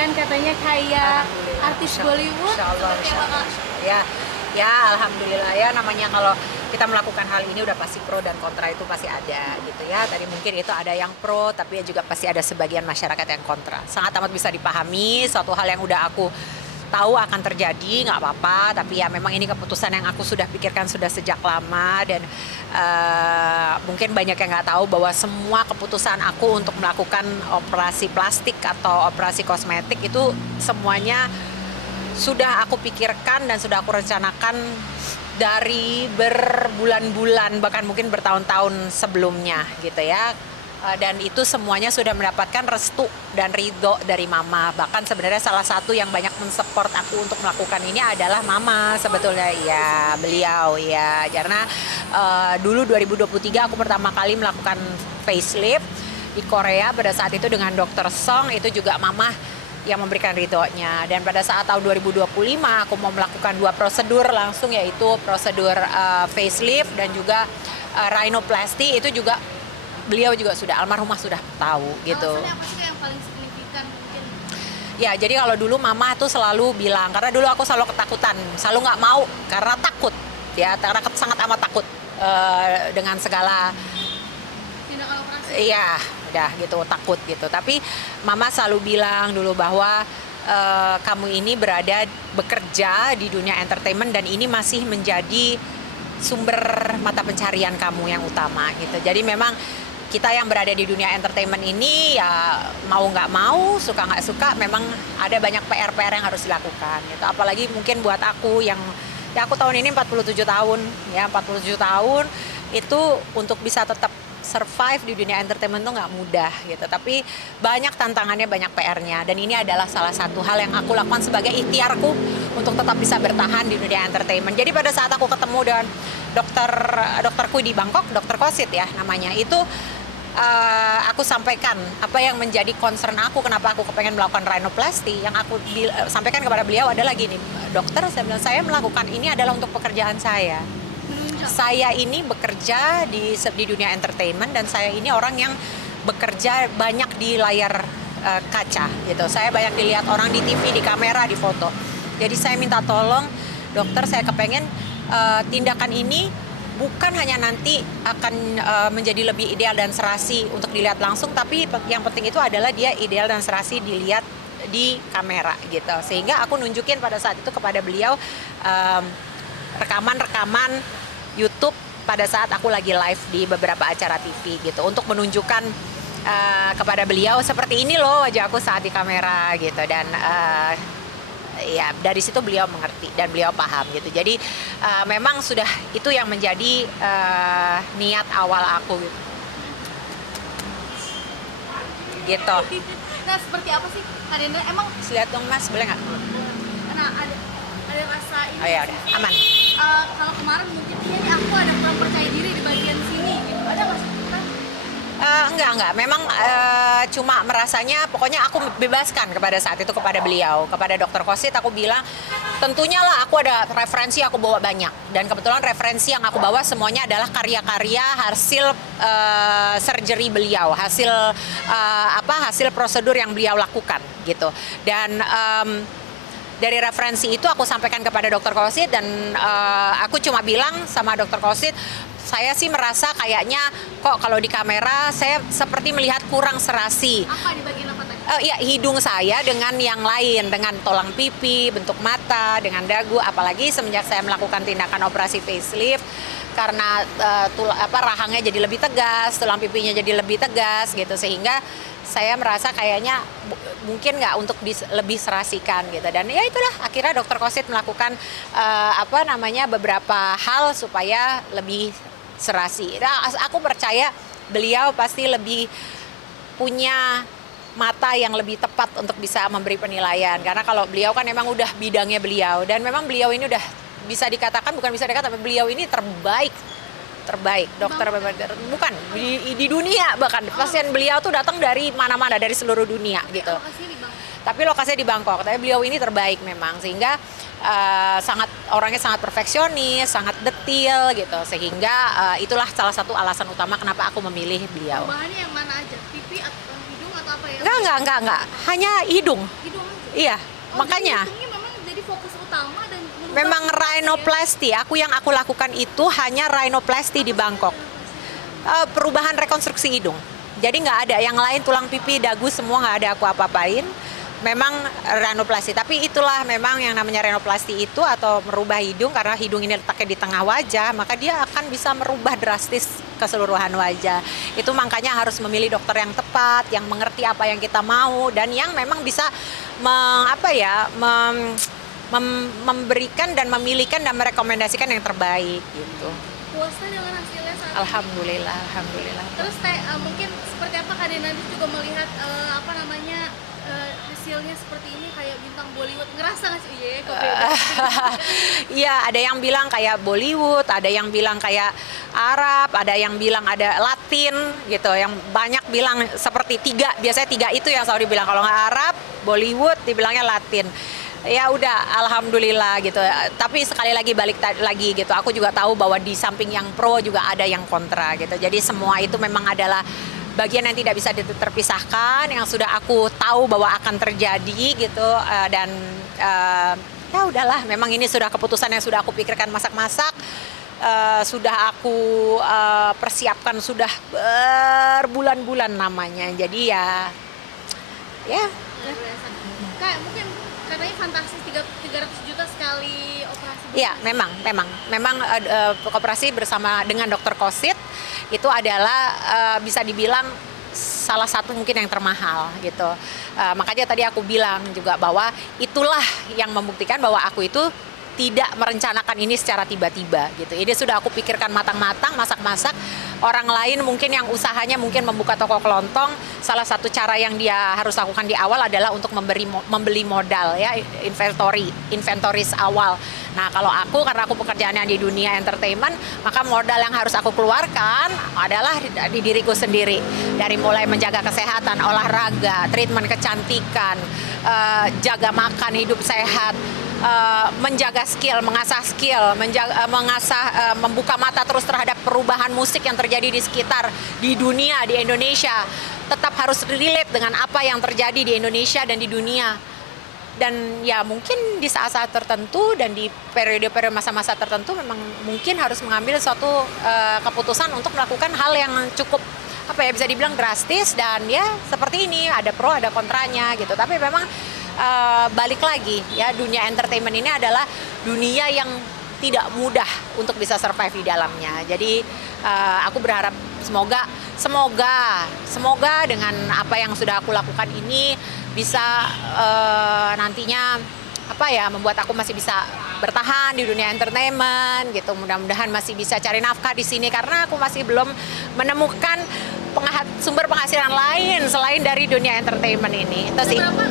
kemudian katanya kayak artis Bollywood. Insya Allah, seperti insya apa, Allah, Kak? insya Allah. Ya, alhamdulillah ya, namanya kalau kita melakukan hal ini udah pasti pro dan kontra itu pasti ada gitu ya. Tadi mungkin itu ada yang pro, tapi juga pasti ada sebagian masyarakat yang kontra. Sangat amat bisa dipahami, suatu hal yang udah aku tahu akan terjadi, nggak apa-apa. Tapi ya memang ini keputusan yang aku sudah pikirkan sudah sejak lama, dan mungkin banyak yang nggak tahu bahwa semua keputusan aku untuk melakukan operasi plastik atau operasi kosmetik itu semuanya sudah aku pikirkan dan sudah aku rencanakan dari berbulan-bulan, bahkan mungkin bertahun-tahun sebelumnya gitu ya. Dan itu semuanya sudah mendapatkan restu dan ridho dari mama. Bahkan sebenarnya salah satu yang banyak mensupport aku untuk melakukan ini adalah mama sebetulnya. Ya, beliau ya. Karena dulu 2023 aku pertama kali melakukan facelift di Korea pada saat itu dengan Dr. Song, itu juga mama yang memberikan ridhonya. Dan pada saat tahun 2025 aku mau melakukan 2 prosedur langsung, yaitu prosedur facelift dan juga rhinoplasty. Itu juga beliau juga sudah, almarhumah sudah tahu gitu. Alasannya apa sih yang paling signifikan mungkin? Ya, jadi kalau dulu mama tuh selalu bilang, karena dulu aku selalu ketakutan, selalu nggak mau karena takut ya, karena sangat amat takut dengan segala Tindakan operasi? iya, udah gitu, takut gitu. Tapi mama selalu bilang dulu bahwa kamu ini bekerja di dunia entertainment dan ini masih menjadi sumber mata pencarian kamu yang utama gitu. Jadi memang kita yang berada di dunia entertainment ini ya mau nggak mau, suka nggak suka, memang ada banyak PR-PR yang harus dilakukan gitu. Apalagi mungkin buat aku yang ya aku tahun ini 47 tahun ya, 47 tahun itu untuk bisa tetap survive di dunia entertainment tuh nggak mudah gitu. Tapi banyak tantangannya, banyak PR-nya, dan ini adalah salah satu hal yang aku lakukan sebagai ikhtiarku untuk tetap bisa bertahan di dunia entertainment. Jadi pada saat aku ketemu dengan dokterku di Bangkok, dokter Kosit ya namanya, itu aku sampaikan apa yang menjadi concern aku, kenapa aku kepengen melakukan rhinoplasty. Yang aku sampaikan kepada beliau adalah gini, dokter, saya bilang, saya melakukan ini adalah untuk pekerjaan saya. Saya ini bekerja di dunia entertainment, dan saya ini orang yang bekerja banyak di layar kaca gitu. Saya banyak dilihat orang di TV, di kamera, di foto. Jadi saya minta tolong, dokter, saya kepengen tindakan ini bukan hanya nanti akan menjadi lebih ideal dan serasi untuk dilihat langsung, tapi yang penting itu adalah dia ideal dan serasi dilihat di kamera gitu. Sehingga aku nunjukin pada saat itu kepada beliau rekaman-rekaman YouTube pada saat aku lagi live di beberapa acara TV gitu, untuk menunjukkan kepada beliau seperti ini loh wajah aku saat di kamera gitu. Dan ya dari situ beliau mengerti dan beliau paham gitu. Jadi memang sudah itu yang menjadi niat awal aku gitu. Nah, seperti apa sih Kak Dendra? Emang Lihat dong Mas, boleh nggak? nah ada rasa ini. Oh ya udah, aman. Kalau kemarin mungkin ini aku ada kurang percaya diri di bagian sini gitu. Ada nggak sih? Enggak. Memang cuma merasanya, pokoknya aku bebaskan kepada saat itu kepada beliau, kepada dokter Kosit. Aku bilang, tentunya lah aku ada referensi, aku bawa banyak. Dan kebetulan referensi yang aku bawa semuanya adalah karya-karya hasil surgery beliau, hasil prosedur yang beliau lakukan gitu. Dan dari referensi itu aku sampaikan kepada dokter Kosit, dan aku cuma bilang sama dokter Kosit, saya sih merasa kayaknya kok kalau di kamera saya seperti melihat kurang serasi. Apa di bagian apa tadi? Ya, hidung saya dengan yang lain, dengan tulang pipi, bentuk mata, dengan dagu. Apalagi semenjak saya melakukan tindakan operasi facelift, karena rahangnya jadi lebih tegas, tulang pipinya jadi lebih tegas gitu, sehingga saya merasa kayaknya mungkin nggak untuk lebih serasikan gitu. Dan ya itulah akhirnya dokter Kosit melakukan beberapa hal supaya lebih serasi. Nah, aku percaya beliau pasti lebih punya mata yang lebih tepat untuk bisa memberi penilaian, karena kalau beliau kan memang udah bidangnya beliau, dan memang beliau ini udah bisa dikatakan, bukan bisa dikatakan, tapi beliau ini terbaik dokter, bukan di dunia, bahkan pasien beliau tuh datang dari mana-mana, dari seluruh dunia gitu. Tapi lokasinya di Bangkok, tapi beliau ini terbaik memang, sehingga orangnya sangat perfeksionis, sangat detail gitu, sehingga itulah salah satu alasan utama kenapa aku memilih beliau. Bahannya yang mana aja? Pipi atau hidung atau apa ya? Enggak. Hanya hidung. Hidung aja. Iya, Oh, makanya. jadi hidungnya memang jadi fokus utama dan Memang rhinoplasty. Yang aku lakukan itu hanya rhinoplasty di Bangkok. Perubahan rekonstruksi hidung. Jadi nggak ada yang lain, tulang pipi, dagu semua nggak ada aku apa-apain. Memang rhinoplasty. Tapi itulah memang yang namanya rhinoplasty itu atau merubah hidung, karena hidung ini letaknya di tengah wajah, maka dia akan bisa merubah drastis keseluruhan wajah. Itu makanya harus memilih dokter yang tepat, yang mengerti apa yang kita mau dan yang memang bisa memberikan dan memilihkan dan merekomendasikan yang terbaik gitu. puasa dengan hasilnya saat ini. Alhamdulillah. Terus mungkin seperti apa Kak Denandi juga melihat hasilnya seperti ini kayak bintang Bollywood, ngerasa nggak sih? Iya, kok beda. Iya, ada yang bilang kayak Bollywood, ada yang bilang kayak Arab, ada yang bilang ada Latin gitu. Yang banyak bilang seperti biasanya tiga itu yang selalu dibilang, kalau nggak Arab, Bollywood, dibilangnya Latin. Ya udah, alhamdulillah gitu. Tapi sekali lagi balik lagi gitu, aku juga tahu bahwa di samping yang pro juga ada yang kontra gitu. Jadi semua itu memang adalah bagian yang tidak bisa terpisahkan, yang sudah aku tahu bahwa akan terjadi gitu. Dan ya udahlah, memang ini sudah keputusan yang sudah aku pikirkan masak-masak. Sudah aku persiapkan sudah berbulan-bulan namanya. Jadi ya Luar biasa. Kak, mungkin katanya fantastis 300 juta sekali operasi. iya, memang kooperasi bersama dengan Dokter Kosit itu adalah bisa dibilang salah satu mungkin yang termahal gitu. Makanya tadi aku bilang juga bahwa itulah yang membuktikan bahwa aku itu tidak merencanakan ini secara tiba-tiba gitu. Ini sudah aku pikirkan matang-matang, masak-masak. Orang lain mungkin yang usahanya mungkin membuka toko kelontong, salah satu cara yang dia harus lakukan di awal adalah untuk membeli modal ya, inventories awal. Nah, kalau aku, karena aku pekerjaannya di dunia entertainment, maka modal yang harus aku keluarkan adalah di diriku sendiri. Dari mulai menjaga kesehatan, olahraga, treatment kecantikan, jaga makan, hidup sehat, menjaga skill, mengasah skill, membuka mata terus terhadap perubahan musik yang terjadi di sekitar, di dunia, di Indonesia. Tetap harus relate dengan apa yang terjadi di Indonesia dan di dunia. Dan ya mungkin di saat-saat tertentu dan di periode-periode masa-masa tertentu memang mungkin harus mengambil suatu keputusan untuk melakukan hal yang cukup bisa dibilang drastis, dan ya seperti ini, ada pro ada kontranya gitu. Tapi memang balik lagi ya, dunia entertainment ini adalah dunia yang tidak mudah untuk bisa survive di dalamnya. Jadi aku berharap semoga dengan apa yang sudah aku lakukan ini bisa nantinya membuat aku masih bisa bertahan di dunia entertainment gitu. Mudah-mudahan masih bisa cari nafkah di sini, karena aku masih belum menemukan sumber penghasilan lain selain dari dunia entertainment ini. Itu sih. Kenapa